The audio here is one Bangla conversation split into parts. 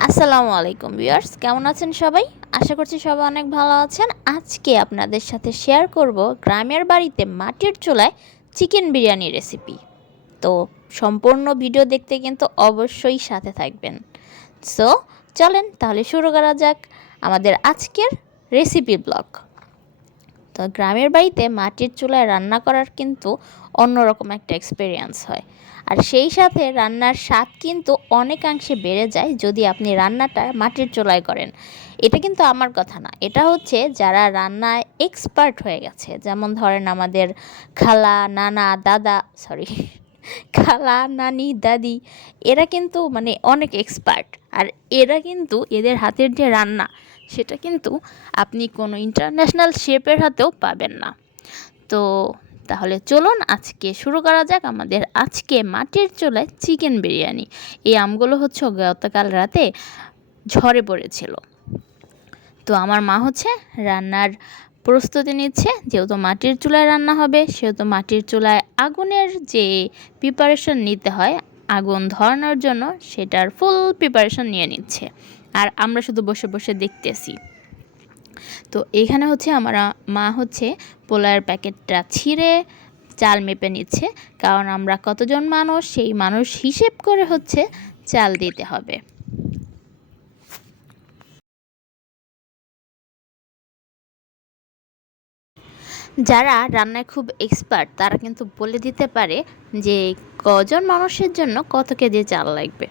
আসসালামু আলাইকুম ভিউয়ার্স, কেমন আছেন সবাই? আশা করছি সবাই অনেক ভালো আছেন। আজকে আপনাদের সাথে শেয়ার করব গ্রামের বাড়িতে মাটির চুলায় চিকেন বিরিয়ানি রেসিপি। তো সম্পূর্ণ ভিডিও দেখতে কিন্তু অবশ্যই সাথে থাকবেন। সো চলেন তাহলে শুরু করা যাক আমাদের আজকের রেসিপি ব্লগ। তো গ্রামের বাড়িতে মাটির চুলায় রান্না করার কিন্তু অন্যরকম একটা এক্সপিরিয়েন্স হয়, আর সেই সাথে রান্নার স্বাদ কিন্তু অনেকাংশে বেড়ে যায় যদি আপনি রান্নাটা মাটির চুলায় করেন। এটা কিন্তু আমার কথা না, এটা হচ্ছে যারা রান্নায় এক্সপার্ট হয়ে গেছে, যেমন ধরেন আমাদের খালা নানা দাদা সরি খালা নানি দাদি, এরা কিন্তু মানে অনেক এক্সপার্ট। আর এরা কিন্তু এদের হাতের যে রান্না সেটা কিন্তু আপনি কোনো ইন্টারন্যাশনাল শেফের হাতেও পাবেন না। তো তাহলে চলুন আজকে শুরু করা যাক আমাদের আজকে মাটির চুলায় চিকেন বিরিয়ানি। এই আমগুলো হচ্ছে গতকাল রাতে ঝড়ে পড়েছিল। তো আমার মা হচ্ছে রান্নার প্রস্তুতি নিচ্ছে, যেহেতু মাটির চুলায় রান্না হবে সেহেতু মাটির চুলায় আগুনের যে প্রিপারেশন নিতে হয় আগুন ধরানোর জন্য, সেটার ফুল প্রিপারেশন নিয়ে নিচ্ছে। আর আমরা শুধু বসে বসে দেখতেছি। তো এখানে হচ্ছে আমার মা হচ্ছে পোলাওয়ের প্যাকেটটা ছিঁড়ে চাল মেপে নিচ্ছে, কারণ আমরা কতজন মানুষ সেই মানুষ হিসেব করে হচ্ছে চাল দিতে হবে। যারা রান্নায় খুব এক্সপার্ট তারা কিন্তু বলে দিতে পারে যে কজন মানুষের জন্য কত কেজি চাল লাগবে।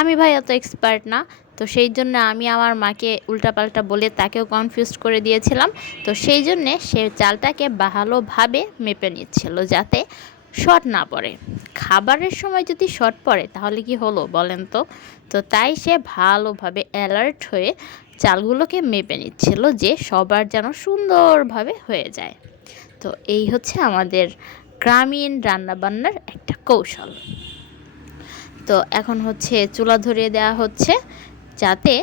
আমি ভাই অত এক্সপার্ট না, তো সেই জন্য আমি আমার মাকে উল্টাপাল্টা বলে তাকেও কনফিউজ করে দিয়েছিলাম। তো সেই জন্যে সে চালটাকে ভালোভাবে মেপে নিচ্ছিল যাতে শর্ট না পড়ে। খাবারের সময় যদি শর্ট পড়ে তাহলে কি হলো বলেন তো? তো তাই সে ভালোভাবে অ্যালার্ট হয়ে চালগুলোকে মেপে নিচ্ছিল যে সবার যেন সুন্দরভাবে হয়ে যায়। তো এই হচ্ছে আমাদের গ্রামীণ রান্নাবান্নার একটা কৌশল। তো এখন হচ্ছে চুলা ধরিয়ে দেওয়া হচ্ছে যাতে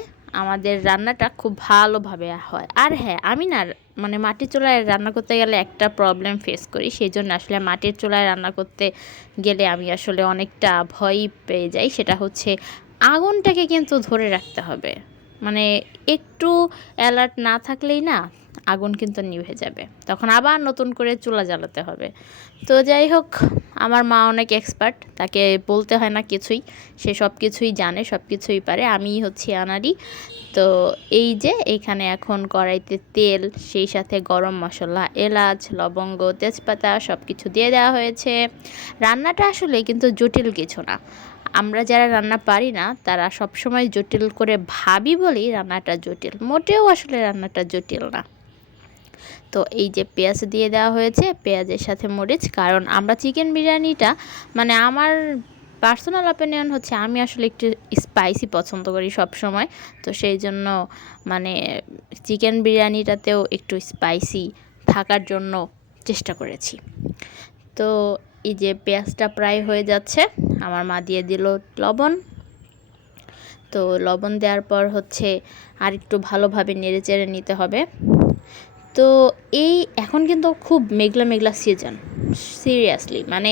আমাদের রান্নাটা খুব ভালোভাবে হয়। আর হ্যাঁ, আমি না মানে মাটির চুলায় রান্না করতে গেলে একটা প্রবলেম ফেস করি, সেই জন্য আসলে মাটির চুলায় রান্না করতে গেলে আমি আসলে অনেকটা ভয় পেয়ে যাই। সেটা হচ্ছে আগুনটাকে কিন্তু ধরে রাখতে হবে, মানে একটু অ্যালার্ট না থাকলেই না আগুন কিন্তু নিভে যাবে, তখন আবার নতুন করে চুলা জ্বালাতে হবে। তো যাই হোক, আমার মা অনেক এক্সপার্ট, তাকে বলতে হয় না কিছুই, সে সব কিছুই জানে, সব কিছুই পারে। আমি হচ্ছি আনাড়ি। তো এই যে এখানে এখন কড়াইতে তেল, সেই সাথে গরম মশলা, এলাচ, লবঙ্গ, তেজপাতা সব কিছু দিয়ে দেওয়া হয়েছে। রান্নাটা আসলে কিন্তু জটিল কিছু না। আমরা যারা রান্না পারি না তারা সবসময় জটিল করে ভাবি বলেই রান্নাটা জটিল, মোটেও আসলে রান্নাটা জটিল না। তো এই যে পেঁয়াজ দিয়ে দেওয়া হয়েছে, পেঁয়াজের সাথে মরিচ, কারণ আমরা চিকেন বিরিয়ানিটা মানে আমার পার্সোনাল অপিনিয়ন হচ্ছে আমি আসলে একটু স্পাইসি পছন্দ করি সব সময়। তো সেই জন্য মানে চিকেন বিরিয়ানিটাতেও একটু স্পাইসি থাকার জন্য চেষ্টা করেছি। তো এই যে পেঁয়াজটা প্রায় হয়ে যাচ্ছে, আমার মা দিয়ে দিল লবণ। তো লবণ দেওয়ার পর হচ্ছে আর একটু ভালোভাবে নেড়েচেড়ে নিতে হবে। তো এই এখন কিন্তু খুব মেঘলা মেঘলা সিজন, সিরিয়াসলি মানে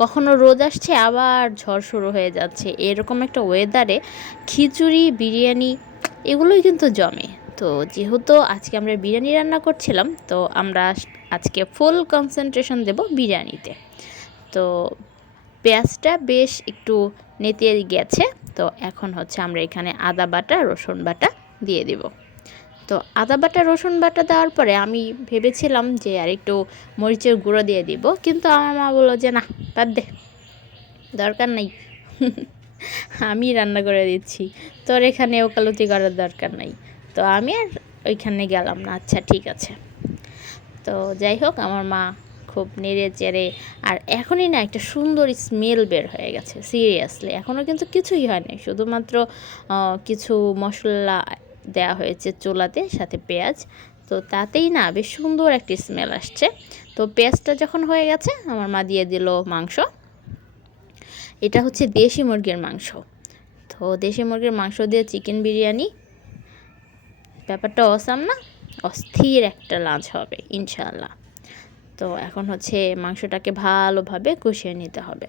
কখনো রোদ আসছে আবার ঝড় শুরু হয়ে যাচ্ছে, এরকম একটা ওয়েদারে খিচুড়ি বিরিয়ানি এগুলোই কিন্তু জমে। তো যেহেতু আজকে আমরা বিরিয়ানি রান্না করছিলাম, তো আমরা আজকে ফুল কনসেন্ট্রেশন দেব বিরিয়ানিতে। তো পেঁয়াজটা বেশ একটু নেতিয়ে গেছে। তো এখন হচ্ছে আমরা এখানে আদা বাটা রসুন বাটা দিয়ে দিব। তো আদা বাটা রসুন বাটা দেওয়ার পরে আমি ভেবেছিলাম যে আর একটু মরিচের গুঁড়ো দিয়ে দিব, কিন্তু আমার মা বললো যে না, বাদ দে, দরকার নেই, আমি রান্না করে দিচ্ছি, তোর এখানে ওকালতি করার দরকার নেই। তো আমি আর ওইখানে গেলাম না, আচ্ছা ঠিক আছে। তো যাই হোক, আমার মা খুব নেড়ে চেড়ে, আর এখনই না একটা সুন্দর স্মেল বের হয়ে গেছে, সিরিয়াসলি এখনও কিন্তু কিছুই হয়নি, শুধুমাত্র কিছু মশলা দেওয়া হয়েছে চুলাতে সাথে পেঁয়াজ। তো তাতেই না বেশ সুন্দর একটি স্মেল আসছে। তো পেঁয়াজটা যখন হয়ে গেছে আমার মা দিয়ে দিল মাংস। এটা হচ্ছে দেশি মুরগির মাংস। তো দেশি মুরগির মাংস দিয়ে চিকেন বিরিয়ানি, ব্যাপারটা অসাম না? অস্থির একটা লাঞ্চ হবে ইনশাআল্লাহ। তো এখন হচ্ছে মাংসটাকে ভালোভাবে কষিয়ে নিতে হবে।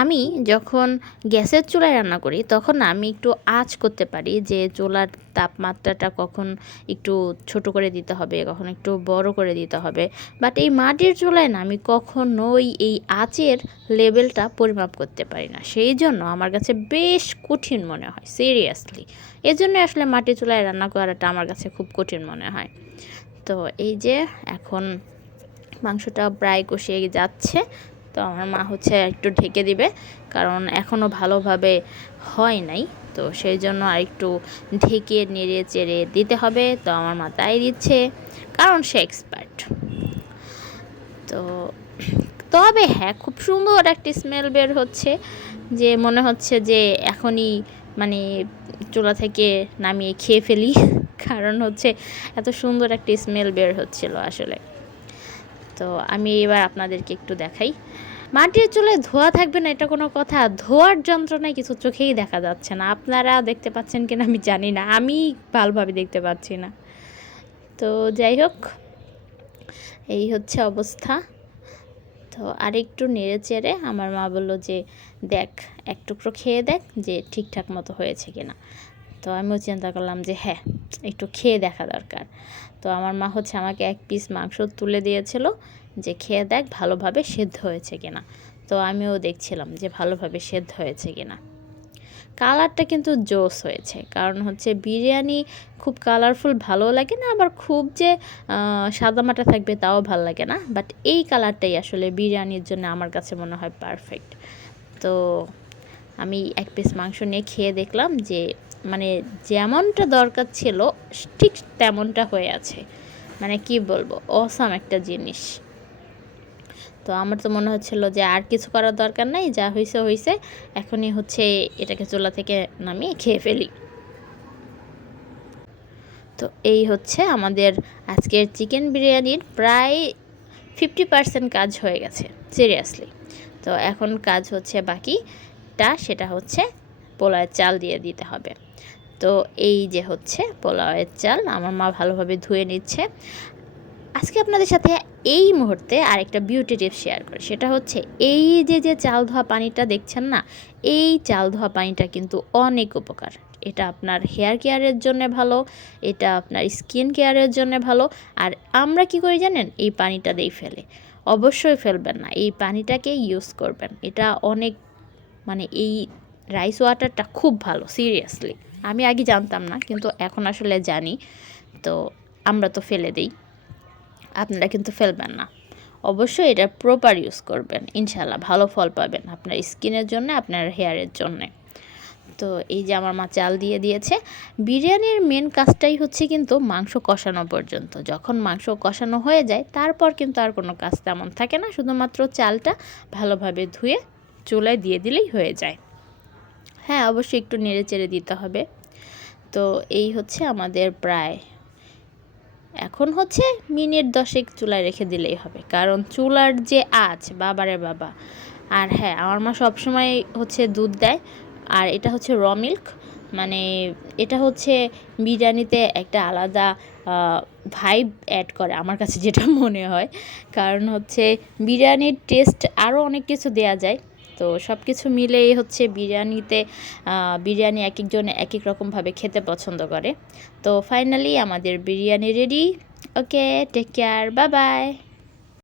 আমি যখন গ্যাসের চুলায় রান্না করি তখন না আমি একটু আঁচ করতে পারি যে চুলার তাপমাত্রাটা কখন একটু ছোট করে দিতে হবে, কখন একটু বড় করে দিতে হবে। বাট এই মাটির চুলায় না আমি কখনোই এই আঁচের লেভেলটা পরিমাপ করতে পারি না, সেই জন্য আমার কাছে বেশ কঠিন মনে হয় সিরিয়াসলি। এজন্য আসলে মাটির চুলায় রান্না করাটা আমার কাছে খুব কঠিন মনে হয়। তো এই যে এখন মাংসটা প্রায় কষিয়ে যাচ্ছে, তো আমার মা হচ্ছে একটু ঢেকে দিবে, কারণ এখনও ভালোভাবে হয় নাই, তো সেই জন্য আর একটু ঢেকে নেড়ে চেড়ে দিতে হবে। তো আমার মা তাই দিচ্ছে, কারণ সে এক্সপার্ট। তো তবে হ্যাঁ, খুব সুন্দর একটা স্মেল বের হচ্ছে, যে মনে হচ্ছে যে এখনই মানে চুলা থেকে নামিয়ে খেয়ে ফেলি কারণ হচ্ছে এত সুন্দর একটা স্মেল বের হচ্ছিল আসলে। তো আমি এবার আপনাদেরকে একটু দেখাই। মাটির চুলায় ধোয়া থাকবে না এটা কোনো কথা? ধোয়ার যন্ত্রণায় কিছু চোখেই দেখা যাচ্ছে না। আপনারা দেখতে পাচ্ছেন কিনা আমি জানি না, আমি ভালোভাবে দেখতে পাচ্ছি না। তো যাই হোক, এই হচ্ছে অবস্থা। তো আরেকটু নেড়ে চেড়ে আমার মা বললো যে দেখ, এক টুকরো খেয়ে দেখ যে ঠিকঠাক মতো হয়েছে কিনা। তো আমিও চিন্তা করলাম যে হ্যাঁ, একটু খেয়ে দেখা দরকার। তো আমার মা হচ্ছে আমাকে এক পিস মাংস তুলে দিয়েছিল যে খেয়ে দেখ ভালোভাবে সেদ্ধ হয়েছে কিনা। তো আমিও দেখছিলাম যে ভালোভাবে সেদ্ধ হয়েছে কিনা। কালারটা কিন্তু জোস হয়েছে, কারণ হচ্ছে বিরিয়ানি খুব কালারফুল ভালো লাগে না, আবার খুব যে সাদামাটা থাকবে তাও ভালো লাগে না। বাট এই কালারটাই আসলে বিরিয়ানির জন্য আমার কাছে মনে হয় পারফেক্ট। তো আমি এক পিস মাংস নিয়ে খেয়ে দেখলাম যে মানে যেমনটা দরকার ছিল ঠিক তেমনটা হয়ে আছে। মানে কি বলবো, অসাম একটা জিনিস। তো আমার তো মনে হচ্ছিল যে আর কিছু করার দরকার নাই, যা হয়েছে হয়েছে, এখনই হচ্ছে এটাকে চুলা থেকে নামিয়ে খেয়ে ফেলি। তো এই হচ্ছে আমাদের আজকের চিকেন বিরিয়ানির প্রায় 50% কাজ হয়ে গেছে সিরিয়াসলি। তো এখন কাজ হচ্ছে বাকিটা, সেটা হচ্ছে পোলাওয়ের চাল দিয়ে দিতে হবে। তো এই যে হচ্ছে পোলাওয়ের চাল আমার মা ভালোভাবে ধুয়ে নিচ্ছে। আজকে আপনাদের সাথে এই মুহূর্তে আরেকটা বিউটি টিপস শেয়ার করি, সেটা হচ্ছে এই যে চাল ধোয়া পানিটা দেখছেন না, এই চাল ধোয়া পানিটা কিন্তু অনেক উপকার। এটা আপনার হেয়ার কেয়ারের জন্য ভালো, এটা আপনার স্কিন কেয়ারের জন্য ভালো। আর আমরা কি করি জানেন, এই পানিটা দিয়ে ফেলে। অবশ্যই ফেলবেন না, এই পানিটাকে ইউজ করবেন। এটা অনেক মানে এই রাইস ওয়াটারটা খুব ভালো সিরিয়াসলি। আমি আগে জানতাম না, কিন্তু এখন আসলে জানি। তো আমরা তো ফেলে দিই, আপনারা কিন্তু ফেলবেন না, অবশ্যই এটা প্রপার ইউজ করবেন, ইনশাল্লাহ ভালো ফল পাবেন আপনার স্কিনের জন্য, আপনার হেয়ারের জন্যে। তো এই যে আমার মা চাল দিয়ে দিয়েছে। বিরিয়ানির মেন কাজটাই হচ্ছে কিন্তু মাংস কষানো পর্যন্ত। যখন মাংস কষানো হয়ে যায় তারপর কিন্তু আর কোনো কাজ তেমন থাকে না, শুধুমাত্র চালটা ভালোভাবে ধুয়ে চুলায় দিয়ে দিলেই হয়ে যায়। হ্যাঁ, অবশ্যই একটু নেড়ে চেড়ে দিতে হবে। তো এই হচ্ছে আমাদের প্রায় এখন হচ্ছে মিনিট 10 চুলায় রেখে দিলেই হবে, কারণ চুলার যে আঁচ বাবারে বাবা। আর হ্যাঁ, আমার মা সবসময় হচ্ছে দুধ দেয়, আর এটা হচ্ছে র মিল্ক। মানে এটা হচ্ছে বিরিয়ানিতে একটা আলাদা ভাইব অ্যাড করে আমার কাছে যেটা মনে হয়, কারণ হচ্ছে বিরিয়ানির টেস্ট আরও অনেক কিছু দেয়া যায়। তো সব কিছু মিলেই হচ্ছে বিরিয়ানিতে বিরিয়ানি এক একজন এক এক রকমভাবে খেতে পছন্দ করে। তো ফাইনালি আমাদের বিরিয়ানি রেডি। ওকে, টেক কেয়ার, বাই বাই।